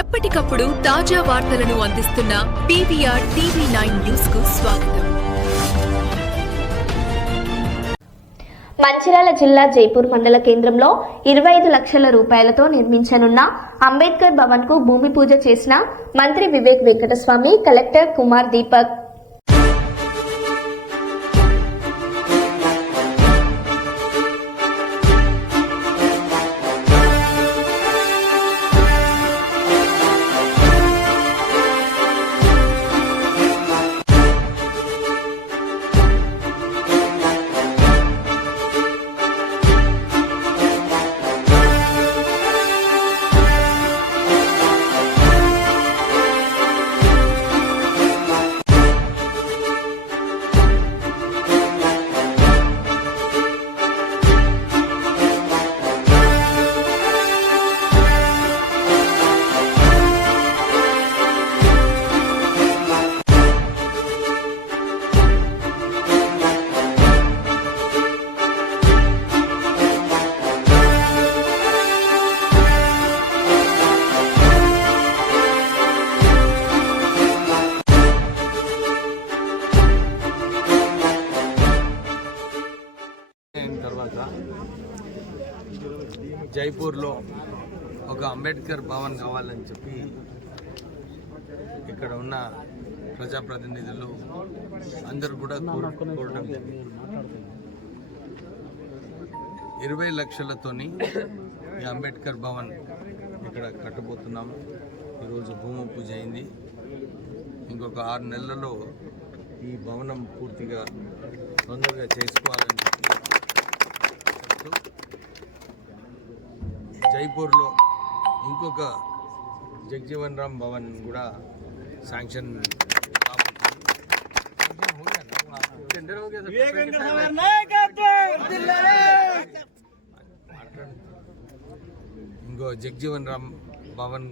ఎప్పటికప్పుడు తాజా వార్తలను అందిస్తున్న PVR TV9 న్యూస్ కు స్వాగతం. మంచిర్యాల జిల్లా జైపూర్ మండల కేంద్రంలో 25 లక్షల రూపాయలతో నిర్మించనున్న అంబేద్కర్ భవన్ కు భూమి పూజ చేసిన మంత్రి వివేక్ వెంకటస్వామి, కలెక్టర్ కుమార్ దీపక్. జైపూర్లో ఒక అంబేద్కర్ భవన్ కావాలని చెప్పి ఇక్కడ ఉన్న ప్రజాప్రతినిధులు అందరూ కూడా కోరడం జరిగింది. 20 లక్షలతోని ఈ అంబేద్కర్ భవన్ ఇక్కడ కట్టబోతున్నాము. ఈరోజు భూమి పూజ అయింది. ఇంకొక 6 నెలలలో ఈ భవనం పూర్తిగా తొందరగా చేసుకోవాలని చెప్పి జైపూర్లో ఇంకొక జగ్జీవన్ రామ్ భవన్ కూడా శాంక్షన్ ఇంకో జగ్జీవన్ రామ్ భవన్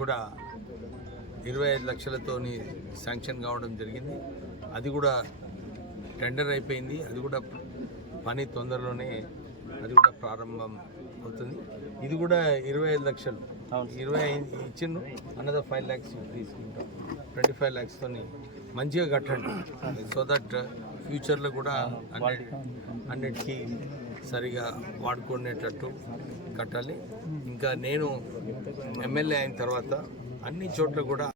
కూడా 25 లక్షలతోని శాంక్షన్ కావడం జరిగింది. అది కూడా టెండర్ అయిపోయింది. అది కూడా పని తొందరలోనే అది కూడా ప్రారంభం అవుతుంది. ఇది కూడా 25 లక్షలు 20 ఇచ్చిండు. అనదర్ 5 lakhs తీసుకుంటాం. 25 lakhsతో మంచిగా కట్టండి. సో దట్ ఫ్యూచర్లో కూడా అన్నిటికీ సరిగా వాడుకునేటట్టు కట్టాలి. ఇంకా నేను ఎమ్మెల్యే అయిన తర్వాత అన్ని చోట్ల కూడా